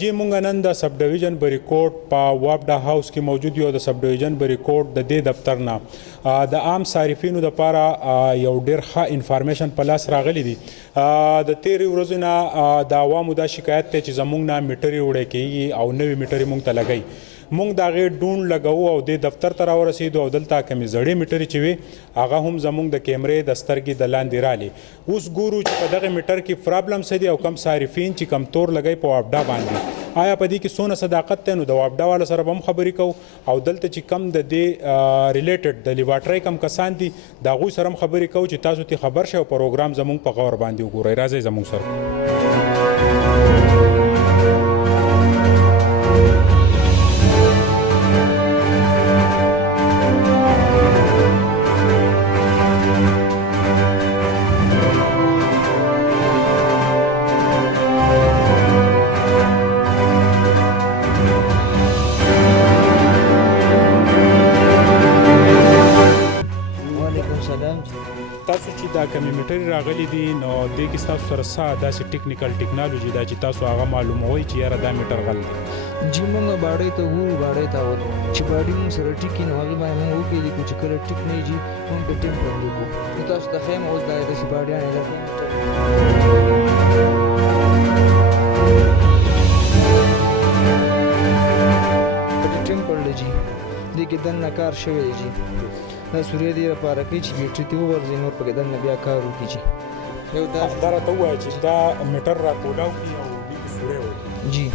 جی مونږ نن د سب ډیویژن بریکوټ په وابډا هاوس کې موجود یو. د سب ډیویژن بریکوټ د دې دفتر نه د عام صارفینو لپاره یو ډیر ښه انفارمیشن په لاس راغلی دی. د تیرې ورځې نه د عوامو دا شکایت دی چې زمونږ نه میټرې وړی کېږي او نوې میټرې مونږ ته لګوي. مونږ د هغې ډون لګوو او دې دفتر ته راورسېدو او دلته کمې زړې میټرې چې وې هغه هم زمونږ د کیمرې د سترګې د لاندې رالې. اوس ګورو چې په دغه میټر کې پرابلم څه دی او کم صارفین چې کم تور لګوي په وابډا باندې آیا په دې کې څونه صداقت دی. نو د وابډا والا سره به هم خبرې کوو او دلته چې کم د دې ریلیټډ د لیبارټرۍ کم کسان دي د هغوی سره هم خبرې کوو چې تاسو ته خبر شئ او پروګرام زمونږ په غور باندې وګورئ. راځئ زمونږ سره. تاسو چې دا کمې میټرې راغلي دي نو دې کې ستاسو سره څه داسې ټیکنیکل ټیکنالوژي ده چې تاسو هغه معلوموئ چې یاره دا میټر غل دی؟ جی موږ باډۍ ته وګورو، باډۍ ته ورو چې باډۍ موږ سره ټیکي نو هغې باندې موږ وکړي چې کله ټیک نه وي موږ په ټیمپر ولیکو. نو تاسو ته ښیم اوس دا داسې باډیانې ده په دې ټیمپر دی جي دې کې دننه کار شوی دی جي. دا سوریه دې لپاره کوي چې بیټري ته وغورځوي نور پکې دننه بیا کار وکړي جي. یو دا راته ووایه چې دا میټر راکولاو کړي او دې کې سوری وکړي جی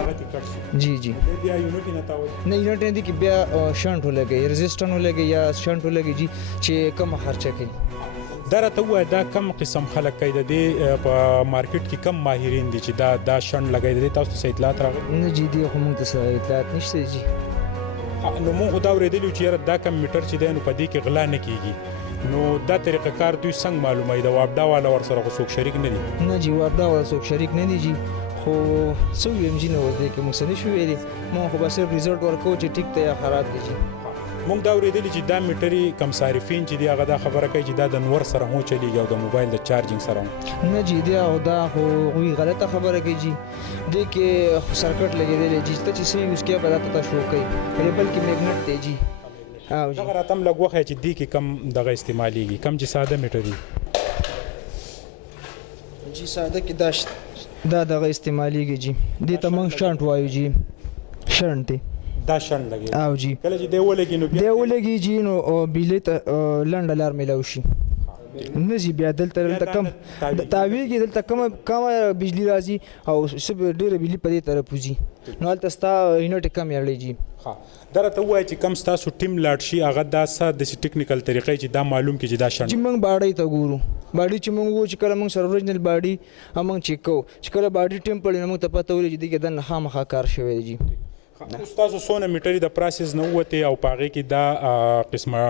هغه دې کټ شي جی جی بیا یونټ نه تاوي نه یونټ نه دي کې بیا شنټ ولګي ريزिस्टن ولګي یا شنټ ولګي جی چې کم خرچه کوي. دا راته ووایه دا کم قسم خلک کوي د دې په مارکیټ کې کم ماهرین دي چې دا شنټ لګوي. د دې تاسو ته اطلاعات راغلي؟ نه جی دې خو موږ ته اطلاعات نشته جی. نو موږ دا اورېدلي چې یاره دا کم میټر چې دی نو په دې کې غلا نه کېږي. نو دا طریقه کار دوی څنګه معلوموي؟ د وابډا والا ورسره خو څوک شریک نه دي؟ نه جی وابډا والا څوک شریک نه دي جی. خو څه ویم جی نو دې کې موږ څه نشو ویلي. موږ خو بس ریزلټ ورکوو چې ټیک دی یا خراب دی جی. موږ دا اورېدلي چې دا میټرې کم صارفین چې دي هغه دا خبره کوي چې دا د نور سره هم چلیږي او د موبایل د چارجینګ سره هم. نه جی دا خو هغوی غلطه خبره کوي جی. دې کې سرکټ لګېدلی جی ته چې څه یوز کوې به دا ته شو کوي بلکې میګنټ دی جی. دغه راته هم لږ وښیه چې دې کې کم دغه استعمالیږي کم چې ساده میټر دي جی. ساده کې دا دغه استعمالیږي جی. دې ته موږ شنټ وایو جی. شنټ دی دا شنټ لګي او جی. کله چې دی ولګي نو دی ولګي جی نو بیلې ته لنډه لار میلاو شي نه جی. بیا دلته کم تاویږي دلته کمه بجلی راځي او سب ډېره بجلی په دې طرف وځي نو هلته ستا یونټ کم یړلی جی. دا راته ووایه چې کم ستاسو ټیم لاړ شي هغه دا څه داسې ټیکنیکل طریقې چې دا معلوم کړي چې دا شنټ جی. موږ باډۍ ته ګورو باډۍ چې موږ وګورو چې کله موږ سره اوریجنل باډۍ موږ چیک کوو چې کله باډۍ ټیم پړي نو موږ ته پته ولګي چې دې کې دننه خامخا کار شوی دی جی. تاسو څونه میټرې د پروسس نه ووتې او په هغې کې دا قسمه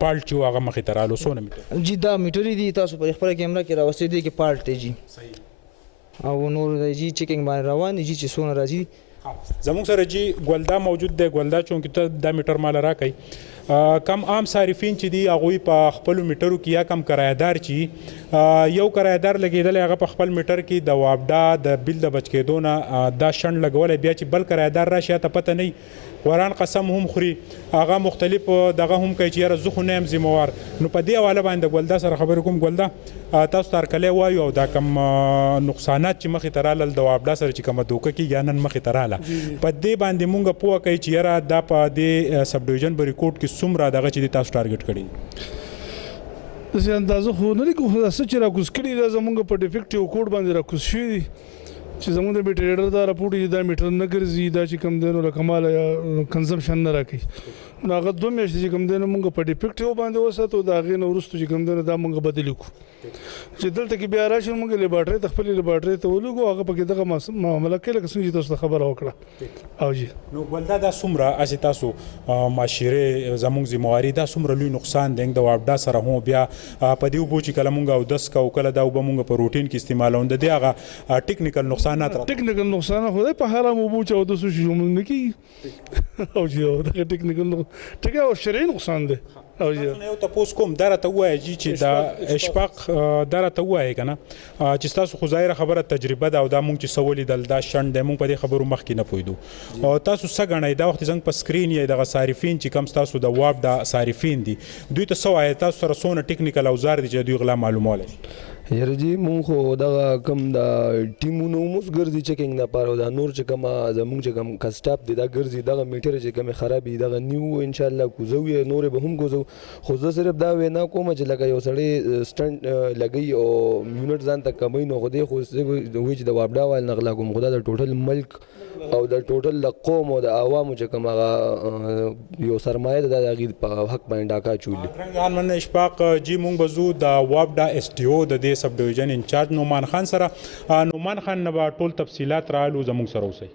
پالټ چې و هغه مخې ته رالو څونه میټر جی؟ دا میټرې دي تاسو په خپله کیمره کې راوستې دي کې پالټ دی جی او نور دی جی چیکینګ باندې روان دي جی چې څونه راځي. زموږ سره جی ګلدا موجود دی. ګلدا چونکې ته دا میټر ماله راکوي کم عام صارفین چې دي هغوی په خپلو میټرو کې یا کم کرایهدار چې یو کرایهدار لګېدلی هغه په خپل میټر کې د وابډا د بیل د بچ کېدو نه دا شنډ لګولی بیا چې بل کرایهدار راشي ته پته نه وي قرآن قسم هم خوري هغه مختلف دغه هم کوي چې یاره زه خو نه یم ذمهوار. نو په دې حواله باندې د ګلدا سره خبرې کوم. ګلدا تاسو ته هرکلی وایو او دا کم نقصانات چې مخې ته رالل د وابډا سره چې کومه دوکه کېږي نن مخې ته راله په دې باندې مونږ پوه کوي چې یاره دا په دې سب ډیویژن بریکوټ کې څومره دغه چې تاسو ټارګټ کړي داسې اندازه خو نه لري. خو څه چې راکوز کړي دا زمونږ په ډیفیکټیو کوډ باندې راکوز شوي دي چې زمونږ د میټر دا راپورټ چې دا میټر نه ګرځي دا چې کوم دی نو له کماله کنزمپشن نه راکوي نو هغه 2 میاشتې چې کوم دی نو مونږ په ډیفیکټیو باندې وساتو د هغې نه وروسته چې کوم دی نو دا مونږ بدلې کړو چې دلته کې بیا راشي مونږ لیبارټرۍ ته خپلې لیبارټرۍ ته ولګو هغه پکې دغه معامله کوي لکه څنګه چې تاسو ته خبره وکړه. او جی نو ګلدا دا څومره هسې تاسو معاشرې زموږ ذمهواري دا څومره لوی نقصان دی د وابډا سره هم بیا په دې اوبو چې کله مونږ اودس کوو کله دا اوبه مونږ په روټین کې استعمالوو د دې هغه ټیکنیکل نقصانات ټیکنیکل نقصانات خو دی په حرام اوبو چې اودس وشي مونږ نه کېږي. او جی دغه ټیکنیکل ټیک او شرعي نقصان دی او یا یو تاسو کوم دا راته وایي چې دا اشفاق دا راته وایي کنه چې تاسو خو ظاهره خبره تجربه ده او دا مونږ چې سوالي دل دا شند مونږ په دې خبرو مخکې نه پویدو او تاسو څه غنئ دا وخت څنګه په سکرین یې دغه صارفین چې کم تاسو د واب د صارفین دي دوی ته سو آی تاسو سره سونه ټیکنیکل اوزار دي چې دوی غلا معلومول یاره جی مونږ خو دغه کم د ټیمونو موږ ګرځي چیکینګ نه پاره دا نور چې کوم زمونږ چې کوم کسټاپ دي دا ګرځي دغه میټر چې کوم خرابي دغه نیو ان شاء الله کوزو نور به هم کوزو خو زه صرف دا وینا کوم چې لکه یو سړی سټنټ لګي او یونټ ځان ته کمای نو خو دې خو وی چې د وابډا وال نغلا کوم خدا د ټوټل ملک او د ټوټل قوم او د عوامو چې کوم یو سرمایه د هغې په حق باندې ډاکا چولي څنګه من اشفاق جی مونږ بزو د وابډا اس ټي او د دې سب ډیویژن انچارج نومان خان سره نومان خان نه ټول تفصيلات رالو زموږ سره اوسئ